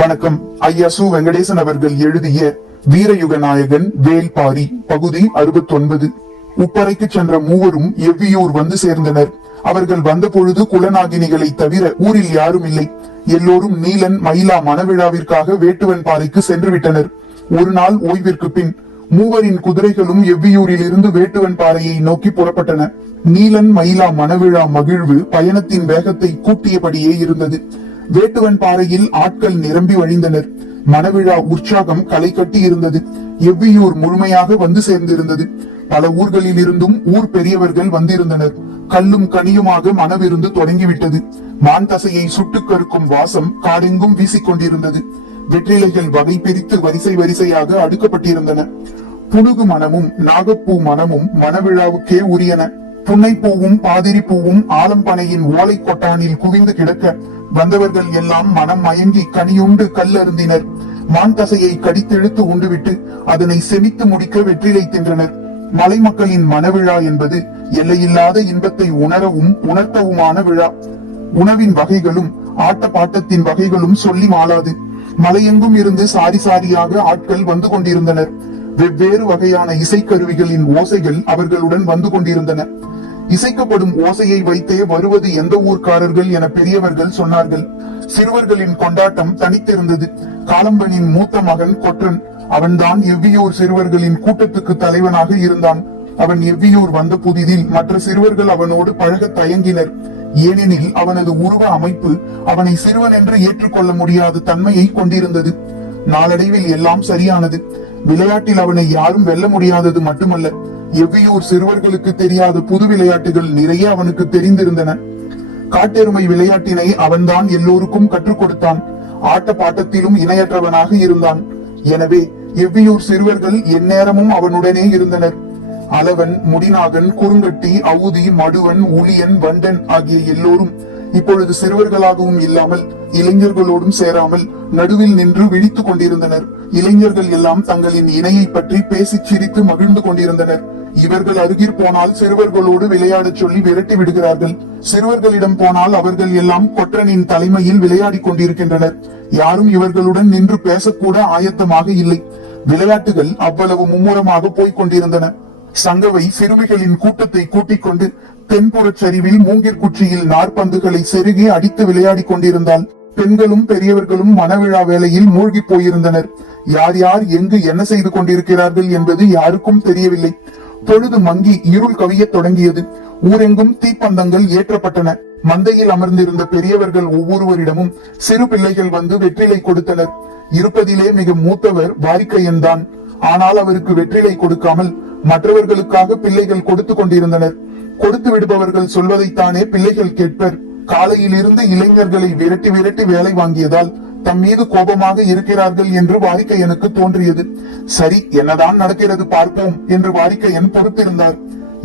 வணக்கம். ஐயா சு வெங்கடேசன் அவர்கள் எழுதிய வீரயுக நாயகன் வேல்பாரி பகுதி அறுபத்தொன்பது. உப்பறைக்கு சென்ற மூவரும் எவ்வியூர் வந்து சேர்ந்தனர். அவர்கள் வந்த பொழுது குலநாகினிகளை தவிர ஊரில் யாரும் இல்லை எல்லோரும் நீலன் மயிலா மனவிழாவிற்காக வேட்டுவன் பாறைக்கு சென்று விட்டனர் ஒரு நாள் ஓய்விற்கு பின் மூவரின் குதிரைகளும் எவ்வியூரில் இருந்து வேட்டுவன் பாறையை நோக்கி புறப்பட்டன. நீலன் மயிலா மனவிழா மகிழ்வு பயணத்தின் வேகத்தை கூட்டியபடியே இருந்தது. வேட்டுவன் பாறையில் ஆட்கள் நிரம்பி வழிந்தனர். மணவிழா உற்சாகம் களை கட்டி இருந்தது. எவ்வியூர் முழுமையாக வந்து சேர்ந்திருந்தது. பல ஊர்களில் இருந்தும் ஊர் பெரியவர்கள் வந்திருந்தனர். கல்லும் கனியுமாக மனவிருந்து தொடங்கிவிட்டது. மான் தசையை சுட்டு கருக்கும் வாசம் காடெங்கும் வீசிக்கொண்டிருந்தது வெற்றிலைகள் வகை பிரித்து வரிசை வரிசையாக அடுக்கப்பட்டிருந்தன. புனுகு மனமும் நாகப்பூ மனமும் மனவிழாவுக்கே உரியன. புன்னைப்பூவும் பாதிரிப்பூவும் ஆலம்பனையின் ஓலை கொட்டானில் குவிந்து கிடக்க வந்தவர்கள் எல்லாம் மனம் மயங்கி கனியுண்டு கல்லருந்தினர். மான் தசையை கடித்தெழுத்து உண்டுவிட்டு அதனை செமித்து முடிக்க வெற்றிலை தின்றனர். மலை மக்களின் மனவிழா என்பது எல்லையில்லாத இன்பத்தை உணரவும் உணர்த்தவுமான விழா. உணவின் வகைகளும் ஆட்ட பாட்டத்தின் வகைகளும் சொல்லி மாளாது. மலையெங்கும் இருந்து சாரி சாரியாக ஆட்கள் வந்து கொண்டிருந்தனர். வெவ்வேறு வகையான இசைக்கருவிகளின் ஓசைகள் அவர்களுடன் வந்து கொண்டிருந்தன. இசைக்கப்படும் ஓசையை வைத்தே வருவது எந்த ஊர்க்காரர்கள் என பெரியவர்கள் சொன்னார்கள். சிறுவர்களின் கொண்டாட்டம் தனித்திருந்தது. காலம்பனின் மூத்த மகன் கொற்றன் அவன்தான் எவ்வியூர் சிறுவர்களின் கூட்டத்துக்கு தலைவனாக இருந்தான். அவன் எவ்வியூர் வந்த புதிதில் மற்ற சிறுவர்கள் அவனோடு பழக தயங்கினர். ஏனெனில் அவனது உருவ அமைப்பு அவனை சிறுவன் என்று ஏற்றுக்கொள்ள முடியாத தன்மையை கொண்டிருந்தது. நாளடைவில் எல்லாம் சரியானது. விளையாட்டில் அவனை யாரும் வெல்ல முடியாதது மட்டுமல்ல எவ்வியூர் சிறுவர்களுக்கு தெரியாத புது விளையாட்டுகள் நிறைய அவனுக்கு தெரிந்திருந்தன. காட்டெருமை விளையாட்டினை அவன்தான் எல்லோருக்கும் கற்றுக் கொடுத்தான். ஆட்ட பாட்டத்திலும் இணையற்றவனாக இருந்தான். எனவே எவ்வியூர் சிறுவர்கள் எந்நேரமும் அவனுடனே இருந்தனர். அளவன் முடிநாகன் குறுங்கட்டி அவுதி மடுவன் உளியன் வண்டன் ஆகிய எல்லோரும் இப்பொழுது சிறுவர்களாகவும் இல்லாமல் இளைஞர்களோடும் சேராமல் நடுவில் நின்று விழித்துக் கொண்டிருந்தனர். இளைஞர்கள் எல்லாம் தங்களின் இணையை பற்றி பேசிச் சிரித்து மகிழ்ந்து கொண்டிருந்தனர். இவர்கள் அருகிற் போனால் சிறுவர்களோடு விளையாடச் சொல்லி விரட்டி விடுகிறார்கள். சிறுவர்களிடம் போனால் அவர்கள் எல்லாம் கொற்றனின் தலைமையில் விளையாடிக் கொண்டிருக்கின்றனர். யாரும் இவர்களுடன் நின்று பேசக்கூட ஆயத்தமாக இல்லை. விளையாட்டுகள் அவ்வளவு மும்முரமாக போய்க் கொண்டிருந்தன. சங்கவை சிறுமிகளின் கூட்டத்தை கூட்டிக் கொண்டு தென்புறச் சரிவில் மூங்கிற் நாற்பந்துகளை செருகி அடித்து விளையாடிக் கொண்டிருந்தால் பெண்களும் பெரியவர்களும் மனவிழா வேளையில் மூழ்கி போயிருந்தனர். யார் யார் எங்கு என்ன செய்து கொண்டிருக்கிறார்கள் என்பது யாருக்கும் தெரியவில்லை. பொழுது மங்கி இருள் கவியத் தொடங்கியது. ஊரெங்கும் தீப்பந்தங்கள் ஏற்றப்பட்டன. மந்தையில் அமர்ந்திருந்த பெரியவர்கள் ஒவ்வொருவரிடமும் சிறு பிள்ளைகள் வந்து வெற்றிலை கொடுத்தனர். இருப்பதிலே மிக மூத்தவர் வாரிக்கையன் தான். ஆனால் அவருக்கு வெற்றிலை கொடுக்காமல் மற்றவர்களுக்காக பிள்ளைகள் கொடுத்து கொண்டிருந்தனர். கொடுத்து விடுபவர்கள் சொல்வதைத்தானே பிள்ளைகள் கேட்பர். காலையில் இருந்து இளைஞர்களை விரட்டி விரட்டி வேலை வாங்கியதால் தம் மீது கோபமாக இருக்கிறார்கள் என்று வாரிக்கையனுக்கு தோன்றியது. சரி என்னதான் நடக்கிறது பார்ப்போம் என்று வாரிக்கையன் பொறுத்திருந்தார்.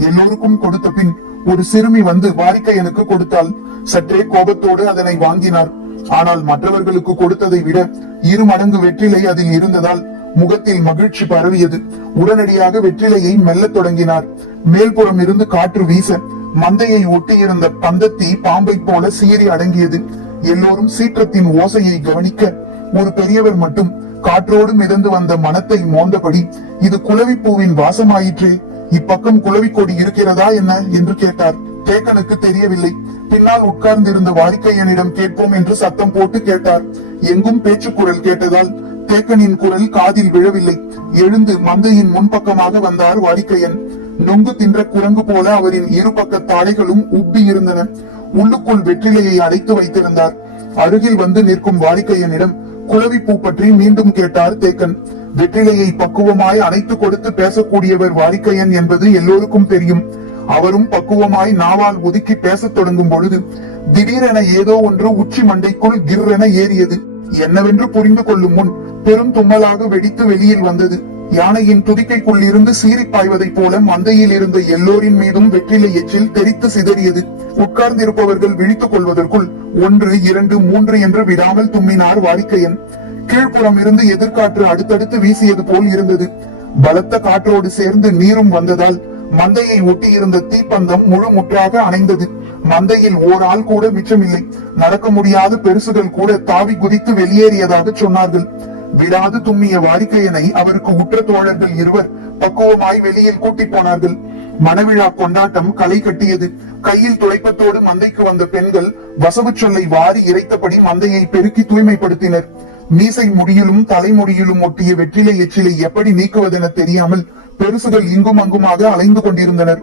எல்லோருக்கும் கொடுத்த பின் ஒரு சிறுமி வந்து வாரிக்கையனுக்கு கொடுத்தால் சற்றே கோபத்தோடு அதனை வாங்கினார். ஆனால் மற்றவர்களுக்கு கொடுத்ததை விட இரு மடங்கு வெற்றிலை அதில் இருந்ததால் முகத்தில் மகிழ்ச்சி பரவியது. உடனடியாக வெற்றிலையை மெல்லத் தொடங்கினார். மேல்புறம் இருந்து காற்று வீச மந்தையை ஒட்டியிருந்த பந்தத்தி பாம்பை போல சீறி அடங்கியது. எல்லோரும் சீற்றத்தின் ஓசையை கவனிக்க ஒரு பெரியவர் மட்டும் காற்றோடு மிதந்து வந்த மனத்தை மோந்தபடி இது குளவி பூவின் வாசமாயிற்றே இப்பக்கம் குளவி கொடி இருக்கிறதா என்ன? என்று கேட்டார். தேக்கனுக்கு தெரியவில்லை. பின்னால் உட்கார்ந்திருந்த வாரிக்கையனிடம் கேட்போம் என்று சத்தம் போட்டு கேட்டார். எங்கும் பேச்சுக்குரல் கேட்டதால் தேக்கனின் குரல் காதில் விழவில்லை. எழுந்து மந்தையின் முன்பக்கமாக வந்தார் வாடிக்கையன். நொங்கு தின்ற குரங்கு போல அவரின் இரு பக்க தாடைகளும் உப்பி இருந்தன. உள்ளுக்குள் வெற்றிலையை அடைத்து வைத்திருந்தார். அருகில் வந்து நிற்கும் வாடிக்கையனிடம் குளவி பற்றி மீண்டும் கேட்டார் தேக்கன். வெற்றிலையை பக்குவமாய் அணைத்து கொடுத்து பேசக்கூடியவர் வாடிக்கையன் என்பது எல்லோருக்கும் தெரியும். அவரும் பக்குவமாய் நாவால் ஒதுக்கி பேசத் தொடங்கும் பொழுது திடீரென ஏதோ ஒன்று உச்சி மண்டைக்குள் கிர்ரென ஏறியது. என்னவென்று புரிந்து கொள்ளும் முன் பெரும் தும்மலாக வெடித்து வெளியில் வந்தது. யானையின் துதிக்கைக்குள் இருந்து சீறி பாய்வதைப் போல மந்தையில் இருந்த எல்லோரின் மீதும் வெற்றிலை எச்சில் தெரித்து சிதறியது. உட்கார்ந்திருப்பவர்கள் விழித்துக் கொள்வதற்குள் ஒன்று இரண்டு மூன்று என்று விடாமல் தும்மினார் வாரிக்கையன். கீழ்ப்புறம் இருந்து எதிர்காற்று அடுத்தடுத்து வீசியது போல் இருந்தது. பலத்த காற்றோடு சேர்ந்து நீரும் வந்ததால் மந்தையை ஒட்டியிருந்த தீப்பந்தம் முழு முற்றாக அணைந்தது. மந்தையில் ஓர் ஆள் கூட மிச்சமில்லை. நடக்க முடியாத பெருசுகள் கூட தாவி குதித்து வெளியேறியதாக சொன்னார்கள். விடாது தும்மிய வாரிக்கையனை அவருக்கு உற்ற தோழர்கள் இருவர் பக்குவமாய் வெளியில் கூட்டிப் போனார்கள். மணவிழா கொண்டாட்டம் களை கட்டியது. கையில் துடைப்பத்தோடு மந்தைக்கு வந்த பெண்கள் வசவு சொல்லை வாரி இறைத்தபடி மந்தையை பெருக்கி தூய்மைப்படுத்தினர். மீசை முடியிலும் தலைமுடியிலும் ஒட்டிய வெற்றிலை எச்சிலை எப்படி நீக்குவதென தெரியாமல் பெருசுகள் இங்கும் அங்குமாக அலைந்து கொண்டிருந்தனர்.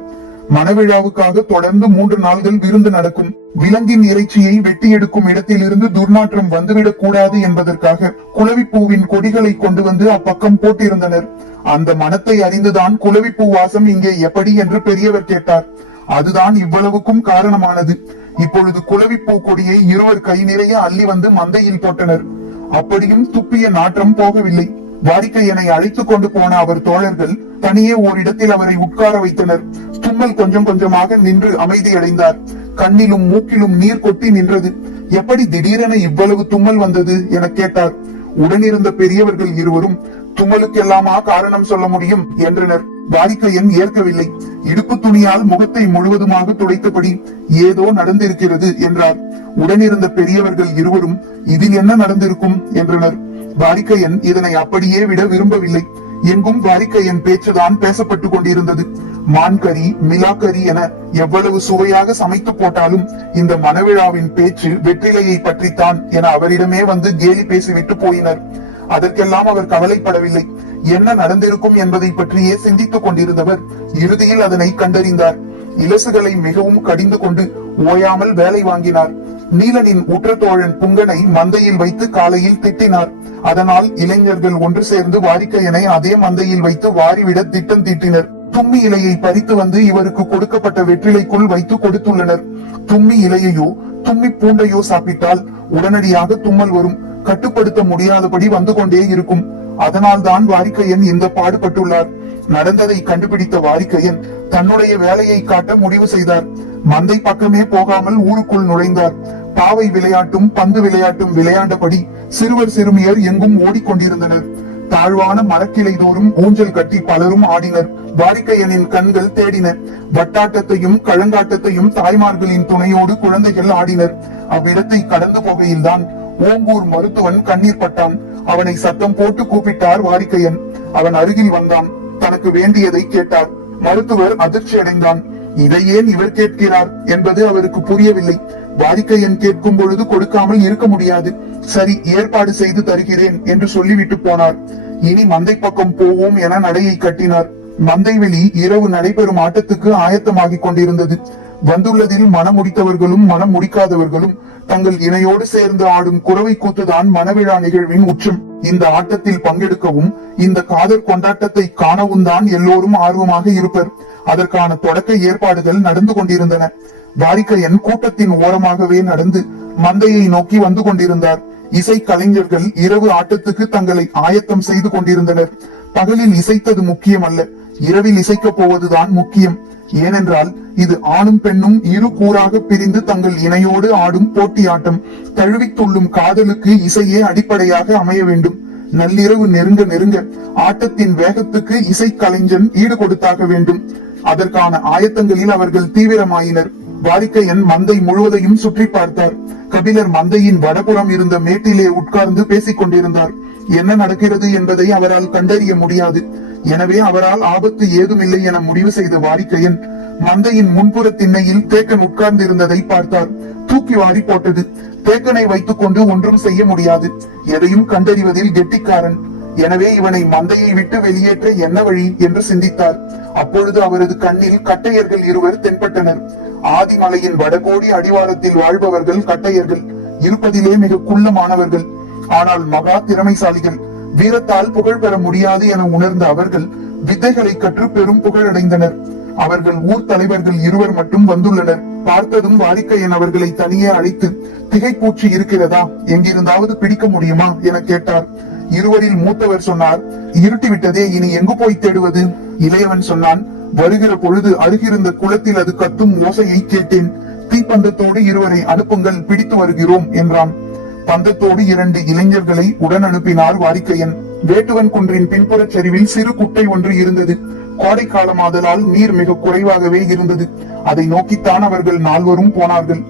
மணவிழாவுக்காக தொடர்ந்து மூன்று நாள்கள் விருந்து நடக்கும். விலங்கின் இறைச்சியை வெட்டி எடுக்கும் இடத்திலிருந்து துர்நாற்றம் வந்துவிடக் கூடாது என்பதற்காக குளவிப்பூவின் கொடிகளை கொண்டு வந்து அப்பக்கம் போட்டிருந்தனர். அந்த மனத்தை அறிந்துதான் குளவிப்பூ வாசம் இங்கே எப்படி என்று பெரியவர் கேட்டார். அதுதான் இவ்வளவுக்கும் காரணமானது. இப்பொழுது குளவிப்பூ கொடியை இருவர் கை நிறைய அள்ளி வந்து மந்தையில் போட்டனர். அப்படியும் துப்பிய நாற்றம் போகவில்லை. வாடிக்கையனை அழைத்துக் கொண்டு போன அவர் தோழர்கள் தனியே ஓரிடத்தில் அவரை உட்கார வைத்தனர். தும்மல் கொஞ்சம் கொஞ்சமாக நின்று அமைதியடைந்தார். கண்ணிலும் மூக்கிலும் நீர் கொட்டி நின்றது. எப்படி திடீரென இவ்வளவு தும்மல் வந்தது? என கேட்டார். உடனிருந்த பெரியவர்கள் இருவரும் தும்மலுக்கெல்லாமா காரணம் சொல்ல முடியும்? என்றனர். வாரிக்கையன் ஏற்கவில்லை. இடுப்பு துணியால் முகத்தை முழுவதுமாக துடைத்தபடி ஏதோ நடந்திருக்கிறது என்றார். உடனிருந்த பெரியவர்கள் இருவரும் இதில் என்ன நடந்திருக்கும்? என்றனர். வாரிக்கையன் இதனை அப்படியே விட விரும்பவில்லை. எங்கும் வாரிக்கையன் பேச்சுதான் பேசப்பட்டுக் கொண்டிருந்தது. மான்கறி மிலாக்கறி என எவ்வளவு சுவையாக சமைத்து போட்டாலும் இந்த மனவிழாவின் பேச்சு வெற்றிலையை பற்றித்தான் என அவரிடமே வந்து கேலி பேசிவிட்டு போயினர். அதற்கெல்லாம் அவர் கவலைப்படவில்லை. என்ன நடந்திருக்கும் என்பதை பற்றியே சிந்தித்துக் கொண்டிருந்தவர் இறுதியில் அதனை கண்டறிந்தார். இலசுகளை மிகவும் கடிந்து கொண்டு ஓயாமல் வேலை வாங்கினார். நீலனின் உற்ற தோழன் புங்கனை மந்தையில் வைத்து காலையில் திட்டினார். அதனால் இளைஞர்கள் ஒன்று சேர்ந்து வாரிக்கையனை அதே மந்தையில் வைத்து வாரிவிட திட்டம் தீட்டினர். தும்மி இலையை பறித்து வந்து இவருக்கு கொடுக்கப்பட்ட வெற்றிலைக்குள் வைத்து கொடுத்துள்ளனர். தும்மி இலையையோ தும்மி பூண்டையோ சாப்பிட்டால் உடனடியாக தும்மல் வரும். கட்டுப்படுத்த முடியாதபடி வந்து கொண்டே இருக்கும். அதனால் தான் வாரிக்கையன் இந்த பாடுபட்டுள்ளார். நடந்ததை கண்டுபிடித்த வாரிக்கையன் தன்னுடைய வேலையை காட்ட முடிவு செய்தார். மந்தை பக்கமே போகாமல் ஊருக்குள் நுழைந்தார். பாவை விளையாட்டும் பந்து விளையாட்டும் விளையாண்டபடி சிறுவர் சிறுமியர் எங்கும் ஓடிக்கொண்டிருந்தனர். தாழ்வான மரக்கிளை தோறும் ஊஞ்சல் கட்டி பலரும் ஆடினர். வாடிக்கையனின் கண்கள் தேடின. வட்டாட்டத்தையும் கழங்காட்டத்தையும் தாய்மார்களின் துணையோடு குழந்தைகள் ஆடினர். அவ்விடத்தை கடந்து போகையில்தான் ஓங்கூர் மருத்துவன் கண்ணீர் பட்டான். அவனை சத்தம் போட்டு கூப்பிட்டார் வாரிக்கையன் அவன் அருகில் வந்தான். தனக்கு வேண்டியதை கேட்டார். மருத்துவர் அதிர்ச்சி அடைந்தான். இதை ஏன் இவர் கேட்கிறார் என்பது அவருக்கு புரியவில்லை. வாடிக்கையன் கேட்கும் பொழுது கொடுக்காமல் இருக்க முடியாது. சரி ஏற்பாடு செய்து தருகிறேன் என்று சொல்லிவிட்டு போனார். இனி மந்தை பக்கம் போவோம் என நடையை கட்டினார். மந்தைவெளி இரவு நடைபெறும் ஆட்டத்துக்கு ஆயத்தமாகி கொண்டிருந்தது. வந்துள்ளதில் மனம் முடித்தவர்களும் மனம் முடிக்காதவர்களும் தங்கள் இணையோடு சேர்ந்து ஆடும் குறவை கூத்துதான் மனவிழா நிகழ்வின் உச்சம். இந்த ஆட்டத்தில் பங்கெடுக்கவும் இந்த காதல் கொண்டாட்டத்தை காணவும் தான் எல்லோரும் ஆர்வமாக இருப்பர். அதற்கான தொடக்க ஏற்பாடுகள் நடந்து கொண்டிருந்தன. வாரிக்கையன் கூட்டத்தின் ஓரமாகவே நடந்து மந்தையை நோக்கி வந்து கொண்டிருந்தார். இசை கலைஞர்கள் இரவு ஆட்டத்துக்கு தங்களை ஆயத்தம் செய்து கொண்டிருந்தனர். பகலில் இசைத்தது முக்கியம் அல்ல இரவில் இசைக்கப் போவதுதான் முக்கியம். ஏனென்றால் இது ஆணும் பெண்ணும் இரு கூறாக பிரிந்து தங்கள் இணையோடு ஆடும் போட்டியாட்டம். ஆட்டம் துள்ளும் காதலுக்கு இசையே அடிப்படையாக அமைய வேண்டும். நள்ளிரவு நெருங்க நெருங்க ஆட்டத்தின் வேகத்துக்கு இசை கலைஞன் ஈடு கொடுத்தாக வேண்டும். அதற்கான ஆயத்தங்களில் அவர்கள் தீவிரமாயினர். வாரிக்கையன் மந்தை முழுவதையும் சுற்றி பார்த்தார். கபிலர் மந்தையின் வடபுறம் இருந்த மேட்டிலே உட்கார்ந்து பேசிக் கொண்டிருந்தார் என்ன நடக்கிறது என்பதை அவரால் கண்டறிய முடியாது. எனவே அவரால் ஆபத்து ஏதுமில்லை என முடிவு செய்த வாரிக்கையன் மந்தையின் முன்புற திண்ணையில் தேக்கன் உட்கார்ந்திருந்ததை பார்த்தார். தூக்கி வாரி போட்டது. தேக்கனை வைத்துக் கொண்டு ஒன்றும் செய்ய முடியாது. எதையும் கண்டறிவதில் கெட்டிக்காரன். எனவே இவனை மந்தையை விட்டு வெளியேற்ற என்ன வழி என்று சிந்தித்தார். அப்பொழுது அவரது கண்ணில் கட்டையர்கள் இருவர் தென்பட்டனர். ஆதிமலையின் வடகோடி அடிவாரத்தில் வாழ்பவர்கள் கட்டையர்கள். இருப்பதிலே மிக குள்ளமானவர்கள். ஆனால் மகா திறமைசாலிகள். வீரத்தால் புகழ் பெற முடியாது என உணர்ந்த அவர்கள் வித்தைகளை கற்று பெரும் புகழ் அடைந்தனர். அவர்கள் ஊர் தலைவர்கள் இருவர் மட்டும் வந்துள்ளனர். பார்த்ததும் வாரிக்கையன் அவர்களை தனியே அழைத்து திகைப்பூச்சி இருக்கிறதா? எங்கிருந்தாவது பிடிக்க முடியுமா? என கேட்டார். இருவரில் மூத்தவர் சொன்னார் இருட்டி விட்டதே இனி எங்கு போய் தேடுவது? இளையவன் சொன்னான் வருகிற பொழுது அருகிருந்த குளத்தில் அது கத்தும் ஓசையை கேட்டேன். தீப்பந்தத்தோடு இருவரை அனுப்புங்கள் பிடித்து வருகிறோம் என்றான். பந்தத்தோடு இரண்டு இளைஞர்களை உடன் அனுப்பினார் வாரிக்கையன். வேட்டுவன் குன்றின் பின்புறச் சரிவில் சிறு குட்டை ஒன்று இருந்தது. கோடை காலமாதலால் நீர் மிக குறைவாகவே இருந்தது. அதை நோக்கித்தான் அவர்கள் நால்வரும் போனார்கள்.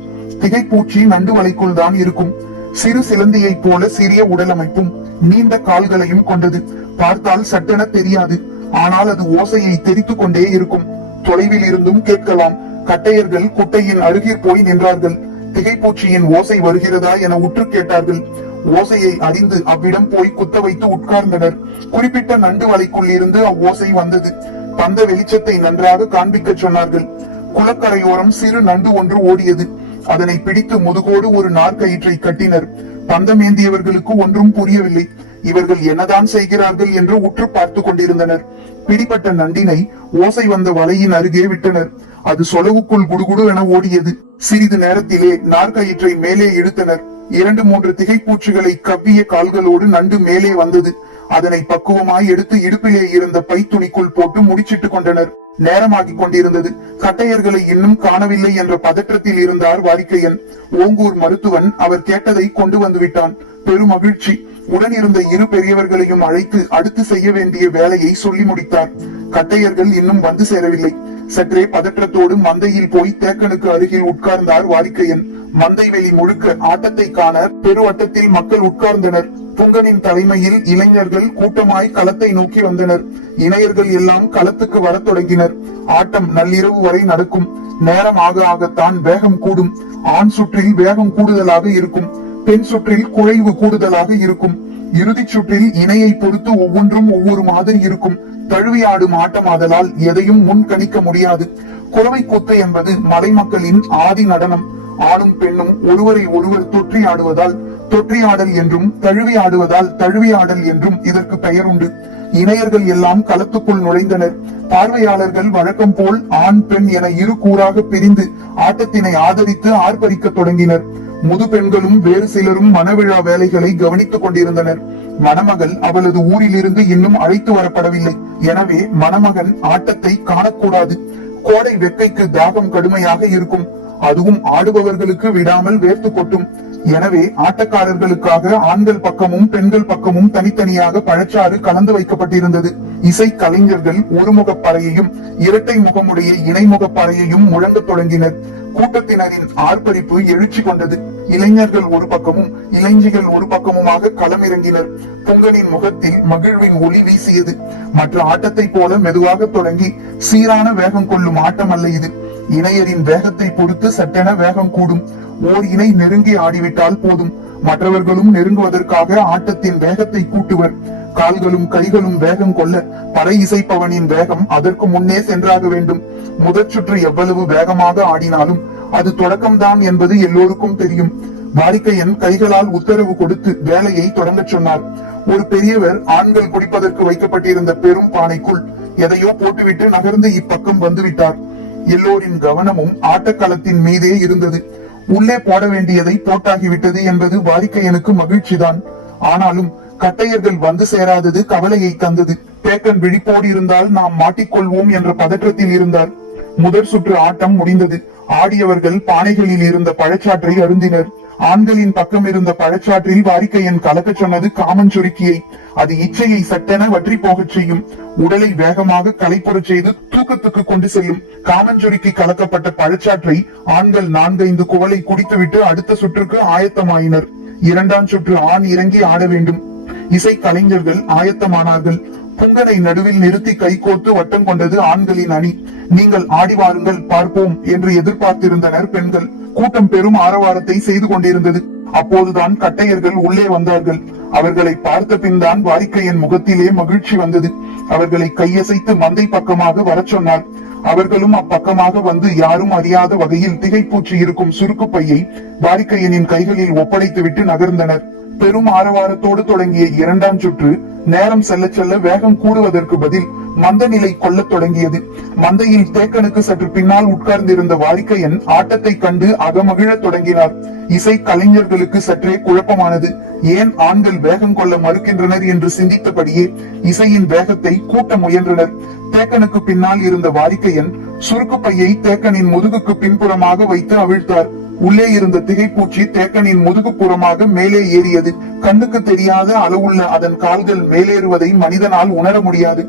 திகைப்பூச்சி நண்டு வலைக்குள் தான் இருக்கும். சிறு சிலந்தியைப் போல சிறிய உடல் அமைப்பும் நீண்ட கால்களையும் கொண்டது. பார்த்தால் சட்டென தெரியாது. ஆனால் அது ஓசையை தெரித்துக் கொண்டே இருக்கும். தொலைவில் இருந்தும் கேட்கலாம். கட்டையர்கள் குட்டையின் அருகில் போய் நின்றார்கள். திகைப்பூச்சியின் ஓசை வருகிறதா என உற்று கேட்டார்கள். ஓசையை அறிந்து அவ்விடம் போய் குத்த வைத்து உட்கார்ந்தனர். குறிப்பிட்ட நண்டு வலைக்குள் இருந்து அவ்வோசை வந்தது. பந்த வெளிச்சத்தை நன்றாக காண்பிக்க சொன்னார்கள். குளக்கரையோரம் சிறு நண்டு ஒன்று ஓடியது. அதனை பிடித்து முதுகோடு ஒரு நாற்கயிற்றை கட்டினர். பந்தமேந்தியவர்களுக்கு ஒன்றும் புரியவில்லை. இவர்கள் என்னதான் செய்கிறார்கள் என்று உற்று பார்த்து கொண்டிருந்தனர். பிடிப்பட்ட நண்டினை ஓசை வந்த வலையின் அருகே விட்டனர். அது சொலவுக்குள் குடுகுடு என ஓடியது. சிறிது நேரத்திலே நாற்கயிற்றை மேலே இழுத்தனர். இரண்டு மூன்று திகைப்பூச்சிகளை கவ்விய கால்களோடு நண்டு மேலே வந்தது. அதனை பக்குவமாய் எடுத்து இடுப்பிலே இருந்த பைத்துணிக்குள் போட்டு முடிச்சிட்டு கொண்டனர். நேரமாகிக் கொண்டிருந்தது. கட்டையர்களை இன்னும் காணவில்லை என்ற பதற்றத்தில் இருந்தார் வாரிக்கையன். ஓங்கூர் மருத்துவன் அவர் கேட்டதை கொண்டு வந்து விட்டான். பெருமகிழ்ச்சி. உடன் இருந்த இரு பெரியவர்களையும் அழைத்து அடுத்து செய்ய வேண்டிய வேலையை சொல்லி முடித்தார். கட்டையர்கள் இன்னும் வந்து சேரவில்லை. சற்றே பதற்றத்தோடு மந்தையில் போய் தேக்கனுக்கு அருகில் உட்கார்ந்தார் வாரிக்கையன் மந்தை வெளி முழுக்க ஆட்டத்தை காண பெருவட்டத்தில் மக்கள் உட்கார்ந்தனர். புங்கனின் தலைமையில் இளைஞர்கள் கூட்டமாய் களத்தை நோக்கி வந்தனர். இணையர்கள் எல்லாம் களத்துக்கு வரத் தொடங்கினர். ஆட்டம் நள்ளிரவு வரை நடக்கும். நேரம் ஆக ஆகத்தான் வேகம் கூடும். ஆண் சுற்றில் வேகம் கூடுதலாக இருக்கும். பெண் சுற்றில் குறைவு கூடுதலாக இருக்கும். இறுதிச் சுற்றில் இணையை பொறுத்து ஒவ்வொன்றும் ஒவ்வொரு மாதிரி இருக்கும். தழுவியாடும் ஆட்டமாதலால் எதையும் முன்கணிக்க முடியாது. குறவை கூத்து என்பது மலை மக்களின் ஆதி நடனம். ஆணும் பெண்ணும் ஒருவரை ஒருவர் தொற்றி ஆடுவதால் தொற்றி ஆடல் என்றும் தழுவி ஆடுவதால் தழுவி ஆடல் என்றும் இதற்கு பெயர் உண்டு. இணையர்கள் எல்லாம் களத்துக்குள் நுழைந்தனர். பார்வையாளர்கள் வழக்கம் போல் ஆண் பெண் என இரு கூறாக பிரிந்து ஆட்டத்தினை ஆதரித்து ஆர்ப்பரிக்க தொடங்கினர். முது பெண்களும் வேறு சிலரும் மணவிழா வேலைகளை கவனித்துக் கொண்டிருந்தனர். மணமகள் அவளது ஊரிலிருந்து இன்னும் அழைத்து வரப்படவில்லை. எனவே மணமகன் ஆட்டத்தை காணக்கூடாது. கோடை வெப்பைக்கு தாகம் கடுமையாக இருக்கும். அதுவும் ஆடுபவர்களுக்கு விடாமல் வேர்த்து கொட்டும். எனவே ஆட்டக்காரர்களுக்காக ஆண்கள் பக்கமும் பெண்கள் பக்கமும் தனித்தனியாக பழச்சாறு கலந்து வைக்கப்பட்டிருந்தது. இசை கலைஞர்கள் ஒருமுக பறையையும் இரட்டை முகமுடைய இணைமுக பறையையும் முழங்கத் தொடங்கினர். கூட்டத்தினரின் ஆர்ப்பரிப்பு எழுச்சி கொண்டது. இளைஞர்கள் ஒரு பக்கமும் இளைஞிகள் ஒரு பக்கமுமாக களமிறங்கினர். பொங்கலின் முகத்தில் மகிழ்வின் ஒளி வீசியது. மற்ற ஆட்டத்தை போல மெதுவாக தொடங்கி சீரான வேகம் கொள்ளும் ஆட்டம் அல்ல இது. இணையரின் வேகத்தை பொறுத்து சட்டென வேகம் கூடும். ஓர் இணை நெருங்கி ஆடிவிட்டால் போதும். மற்றவர்களும் நெருங்குவதற்காக ஆட்டத்தின் வேகத்தை கூட்டுவர். கால்களும் கைகளும் வேகம் கொள்ள படை இசைப்பவனின் வேகம் அதற்கு முன்னே சென்றாக வேண்டும். முதற் சுற்று எவ்வளவு வேகமாக ஆடினாலும் அது தொடக்கம்தான் என்பது எல்லோருக்கும் தெரியும். வாடிக்கையன் கைகளால் உத்தரவு கொடுத்து வேலையை தொடங்கச் சொன்னார். ஒரு பெரியவர் ஆண்கள் குடிப்பதற்கு வைக்கப்பட்டிருந்த பெரும் பானைக்குள் எதையோ போட்டுவிட்டு நகர்ந்து இப்பக்கம் வந்துவிட்டார். எல்லோரின் கவனமும் ஆட்டக்களத்தின் மீதே இருந்தது. உள்ளே போட வேண்டியதை போட்டாகிவிட்டது என்பது வாரிக்கையனுக்கு மகிழ்ச்சிதான். ஆனாலும் கட்டையர்கள் வந்து சேராதது கவலையை தந்தது. தேக்கன் விழிப்போடு இருந்தால் நாம் மாட்டிக்கொள்வோம் என்ற பதற்றத்தில் இருந்தார். முதற் சுற்று ஆட்டம் முடிந்தது. ஆடியவர்கள் பானைகளில் இருந்த பழச்சாற்றை அருந்தினர். ஆண்களின் பக்கம் இருந்த பழச்சாற்றில் வாரிக்கையன் கலக்கச் சொன்னது காமன் சுருக்கியை. அது இச்சையை சட்டென வற்றி போகச் செய்யும். உடலை வேகமாக கலைப்புறச் செய்து தூக்கத்துக்கு கொண்டு செல்லும். காமஞ்சுருக்கி கலக்கப்பட்ட பழச்சாற்றை ஆண்கள் நான்கைந்து குவலை குடித்துவிட்டு அடுத்த சுற்றுக்கு ஆயத்தமாயினர். இரண்டாம் சுற்று ஆண் இறங்கி ஆட வேண்டும். இசை கலைஞர்கள் ஆயத்தமானார்கள். புங்கனை நடுவில் நிறுத்தி கைகோத்து வட்டம் கொண்டது ஆண்களின் அணி. நீங்கள் ஆடி வாருங்கள் பார்ப்போம் என்று எதிர்பார்த்திருந்தனர் பெண்கள். கூட்டம் பெரும் ஆரவாரத்தை செய்து கொண்டிருந்தது. அப்போதுதான் கட்டையர்கள் உள்ளே வந்தார்கள். அவர்களை பார்த்த பின் தான் வாரிக்கையின் முகத்திலே மகிழ்ச்சி வந்தது. அவர்களை கையசைத்து மந்தை பக்கமாக வரச் சொன்னார். அவர்களும் அப்பக்கமாக வந்து யாரும் அறியாத வகையில் திகைப்பூச்சி இருக்கும் சுருக்கு பையை வாரிக்கையனின் கைகளில் ஒப்படைத்துவிட்டு நகர்ந்தனர். பெரும் ஆரவாரத்தோடு தொடங்கிய இரண்டாம் சுற்று நேரம் செல்ல செல்ல வேகம் கூடுவதற்கு பதில் மந்த நிலை கொள்ளத் தொடங்கியது. மந்தையில் தேக்கனுக்கு சற்று பின்னால் உட்கார்ந்திருந்த வாரிக்கையன் ஆட்டத்தை கண்டு அகமகிழத் தொடங்கினார். இசை கலைஞர்களுக்கு சற்றே குழப்பமானது. ஏன் ஆண்கள் வேகம் கொள்ள மறுக்கின்றனர் என்று சிந்தித்தபடியே இசையின் வேகத்தை கூட்ட முயன்றனர். தேக்கனுக்கு பின்னால் இருந்த வாரிக்கையன் சுருக்கு பையை தேக்கனின் முதுகுக்கு பின்புறமாக வைத்து அவிழ்த்தார். உள்ளே இருந்த திகைப்பூச்சி தேக்கனின் முதுகுப்புறமாக மேலே ஏறியது. கண்ணுக்கு தெரியாத அளவுள்ள அதன் கால்கள் மேலேறுவதை மனிதனால் உணர முடியாது.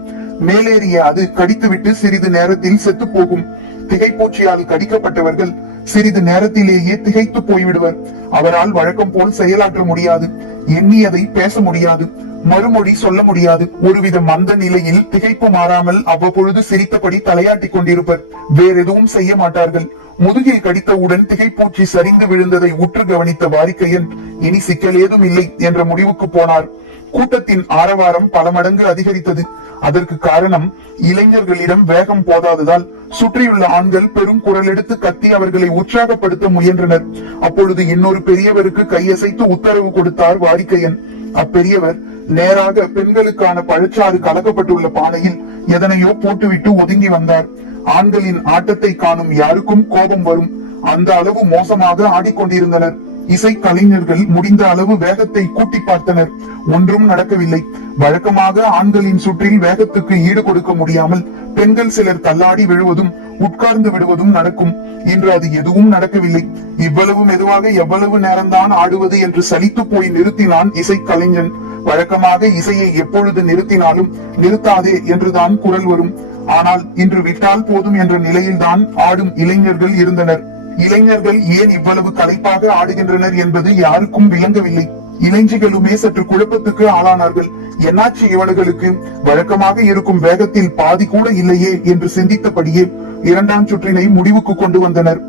மேலேறிய அது கடித்துவிட்டு சிறிது நேரத்தில் செத்து போகும் திகைப்பூச்சியால் கடிக்கப்பட்டவர்கள் சிறிது நேரத்திலேயே திகைத்து போய்விடுவர். அவரால் வழக்கம் போல் செயலாற்ற முடியாது. எண்ணியதை பேச முடியாது. மறுமொழி சொல்ல முடியாது. ஒருவித மந்த நிலையில் திகைப்பு மாறாமல் அவ்வப்பொழுது சிரித்தபடி தலையாட்டி கொண்டிருப்பர். வேறெதுவும் செய்ய மாட்டார்கள். முதுகில் கடித்தவுடன் திகைப்பூச்சி சரிந்து விழுந்ததை உற்று கவனித்த வாரிக்கையன் இனி சிக்கல் ஏதும் இல்லை என்ற முடிவுக்கு போனார். கூட்டத்தின் ஆரவாரம் பல மடங்கு அதிகரித்தது. அதற்கு காரணம் இளைஞர்களிடம் வேகம் போதாததால் சுற்றியுள்ள ஆண்கள் பெரும் குரல் எடுத்து கத்தி அவர்களை உற்சாகப்படுத்த முயன்றனர். அப்பொழுது இன்னொரு பெரியவருக்கு கையசைத்து உத்தரவு கொடுத்தார் வாரிக்கையன். அப்பெரியவர் நேராக பெண்களுக்கான பழச்சாறு கலக்கப்பட்டுள்ள பானையில் எதனையோ போட்டுவிட்டு ஒதுங்கி வந்தார். ஆண்களின் ஆட்டத்தை காணும் யாருக்கும் கோபம் வரும். அந்த அளவு மோசமாக ஆடிக்கொண்டிருந்தனர். இசை கலைஞர்கள் முடிந்த அளவு வேகத்தை கூட்டி பார்த்தனர். ஒன்றும் நடக்கவில்லை. வழக்கமாக ஆண்களின் சுற்றில் வேகத்துக்கு ஈடு கொடுக்க முடியாமல் பெண்கள் சிலர் தள்ளாடி விழுவதும் உட்கார்ந்து விடுவதும் நடக்கும். இன்று அது எதுவும் நடக்கவில்லை. இவ்வளவு மெதுவாக எவ்வளவு நேரம்தான் ஆடுவது என்று சலித்து போய் நிறுத்தினான் இசை கலைஞன். வழக்கமாக இசையை எப்பொழுது நிறுத்தினாலும் நிறுத்தாதே என்றுதான் குரல் வரும். ஆனால் இன்று விட்டால் போதும் என்ற நிலையில்தான் ஆடும் இளைஞர்கள் இருந்தனர். இளைஞர்கள் ஏன் இவ்வளவு கலைப்பாக ஆடுகின்றனர் என்பது யாருக்கும் விளங்கவில்லை. இளைஞர்களுமே சற்று குழப்பத்துக்கு ஆளானார்கள். என்னாச்சு இவனுங்களுக்கு வழக்கமாக இருக்கும் வேகத்தில் பாதி கூட இல்லையே என்று சிந்தித்தபடியே இரண்டாம் சுற்றினை முடிவுக்கு கொண்டு வந்தனர்.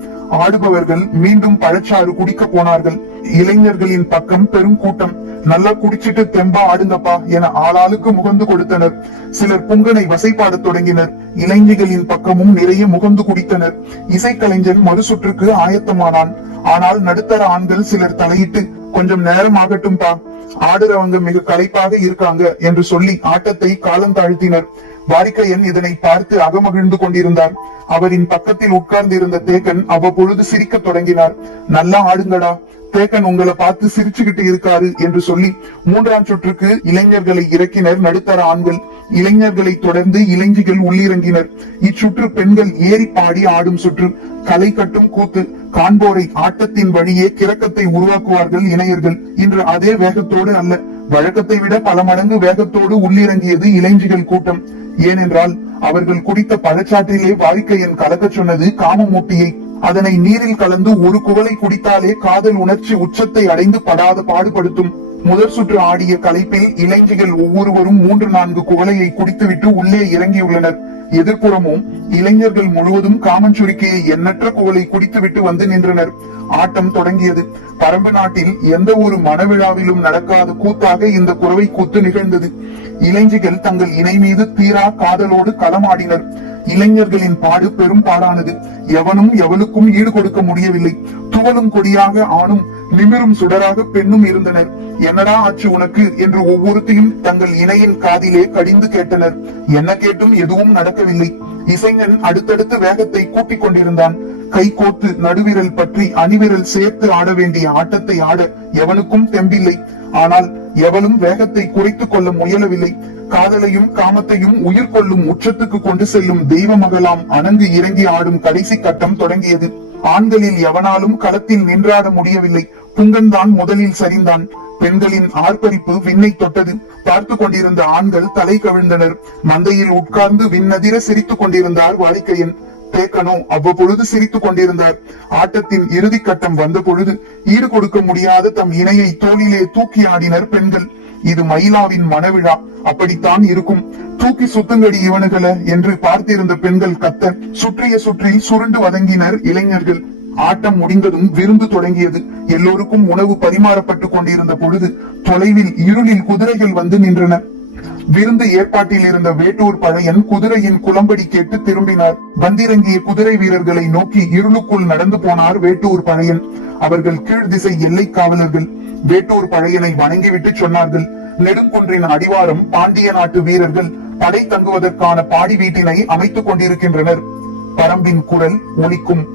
ஆடுபவர்கள் மீண்டும் பழச்சாறு குடிக்க போனார்கள். இளைஞர்களின் பக்கம் பெரும் கூட்டம். நல்லா குடிச்சிட்டு தெம்பா ஆடுங்கப்பா என ஆளாளுக்கு முகந்து கொடுத்தனர். சிலர் புங்கனை வசைப்பாடத் தொடங்கினர். இளைஞர்களின் பக்கமும் நிறைய முகந்து குடித்தனர். இசைக்கலைஞன் மறுசுற்றுக்கு ஆயத்தமானான். ஆனால் நடுத்தர ஆண்கள் சிலர் தலையிட்டு கொஞ்சம் நேரம் ஆகட்டும் பா ஆடுறவங்க மிக களைப்பாக இருக்காங்க என்று சொல்லி ஆட்டத்தை காலம் தாழ்த்தினர். வாரிக்கையன் இதனை பார்த்து அகமகிழ்ந்து கொண்டிருந்தார். அவரின் பக்கத்தில் உட்கார்ந்திருந்த தேக்கன் அவ்வப்பொழுது சிரிக்க தொடங்கினார். நல்லா ஆடுங்கடா. தேக்கன் உங்களை பார்த்து சிரிச்சுக்கிட்டு இருக்காரு என்று சொல்லி மூன்றாம் சுற்றுக்கு இளைஞர்களை இறக்கினர் நடுத்தர ஆண்கள். இளைஞர்களை தொடர்ந்து இளைஞிகள் உள்ளிறங்கினர். இச்சுற்று பெண்கள் ஏறி பாடி ஆடும் சுற்று. கலை கட்டும் கூத்து. காண்போரை ஆட்டத்தின் வழியே கிறக்கத்தை உருவாக்குவார்கள் இணையர்கள். இன்று அதே வேகத்தோடு அல்ல வழக்கத்தை விட பல மடங்கு வேகத்தோடு உள்ளிறங்கியது இளைஞிகள் கூட்டம். ஏனென்றால் அவர்கள் குடித்த பழச்சாற்றிலே வாழ்க்கையின் கலக்க சொன்னது காமமூட்டியை அதனை நீரில் கலந்து ஒரு குவளை குடித்தாலே காதல் உணர்ச்சி உச்சத்தை அடைந்து படாத பாடுபடுத்தும். முதற் சுற்று ஆடிய கலைப்பில் இளைஞர்கள் ஒவ்வொருவரும் மூன்று நான்கு குவளையை குடித்துவிட்டு உள்ளே இறங்கியுள்ளனர். எதிர்ப்புறமும் இளைஞர்கள் முழுவதும் காமன் சுருக்கியை எண்ணற்ற குவளை குடித்துவிட்டு வந்து நின்றனர். ஆட்டம் தொடங்கியது. பரம்பு நாட்டில் எந்த ஒரு மனவிழாவிலும் நடக்காத கூத்தாக இந்த குறவை கூத்து நிகழ்ந்தது. இளைஞர்கள் தங்கள் இணை மீது தீரா காதலோடு களமாடினர். இளைஞர்களின் பாடு பெரும் பாடானது. எவனும் எவனுக்கும் ஈடு கொடுக்க முடியவில்லை. துவலும் கொடியாக ஆணும் நிமிரும் சுடராக பெண்ணும் இருந்தனர். என்னடா ஆச்சு உனக்கு? என்று ஒவ்வொருத்தையும் தங்கள் இணையின் காதிலே கடிந்து கேட்டனர். என்ன கேட்டும் எதுவும் நடக்கவில்லை. இசைஞன் அடுத்தடுத்து வேகத்தை கூட்டிக் கொண்டிருந்தான். கை கோத்து நடுவிரல் பற்றி அணிவிரல் சேர்த்து ஆட வேண்டிய ஆட்டத்தை ஆட எவனுக்கும் தெம்பில்லை. ஆனால் எவளும் வேகத்தை குறைத்துக் கொள்ள முயலவில்லை. காதலையும் காமத்தையும் உயிர் கொள்ளும் உச்சத்துக்கு கொண்டு செல்லும் தெய்வ மகளாம் அணங்கு இறங்கி ஆடும் கடைசி கட்டம் தொடங்கியது. ஆண்களில் எவனாலும் களத்தில் நின்றாட முடியவில்லை. புங்கன்தான் முதலில் சரிந்தான். பெண்களின் ஆர்ப்பரிப்பு விண்ணை தொட்டது. பார்த்து கொண்டிருந்த ஆண்கள் தலை கவிழ்ந்தனர். மந்தையில் உட்கார்ந்து விண்ணதிர சிரித்துக் கொண்டிருந்தார் வாடிக்கையன். தேக்கனோ அவ்வப்பொழுது சிரித்துக் கொண்டிருந்தார். ஆட்டத்தின் இறுதி கட்டம் வந்த பொழுது ஈடு கொடுக்க முடியாத தம் இணையை தோளிலே தூக்கி ஆடினர் பெண்கள். இது மயிலாவின் மனவிழா. அப்படித்தான் இருக்கும். தூக்கி சுத்தங்கடி இவனுகளை என்று பார்த்திருந்த பெண்கள் கத்த சுற்றிய சுற்றி சுருண்டு வதங்கினர் இளைஞர்கள். ஆட்டம் முடிந்ததும் விருந்து தொடங்கியது. எல்லோருக்கும் உணவு பரிமாறப்பட்டு கொண்டிருந்த பொழுது தொலைவில் இருளில் குதிரைகள் வந்து நின்றன. விருந்து ஏற்பாட்டில் இருந்த வேட்டூர் பழையன் குதிரையின் குளம்படி கேட்டு திரும்பினார். வந்திறங்கிய குதிரை வீரர்களை நோக்கி இருளுக்குள் நடந்து போனார் வேட்டூர் பழையன். அவர்கள் கீழ் திசை எல்லை காவலர்கள். வேட்டூர் பழையனை வணங்கிவிட்டு சொன்னார்கள். நெடுங்குன்றின் அடிவாரம் பாண்டிய நாட்டு வீரர்கள் படை தங்குவதற்கான பாடி வீட்டினை அமைத்துக் கொண்டிருக்கின்றனர். பரம்பின் குரல் ஒலிக்கும்.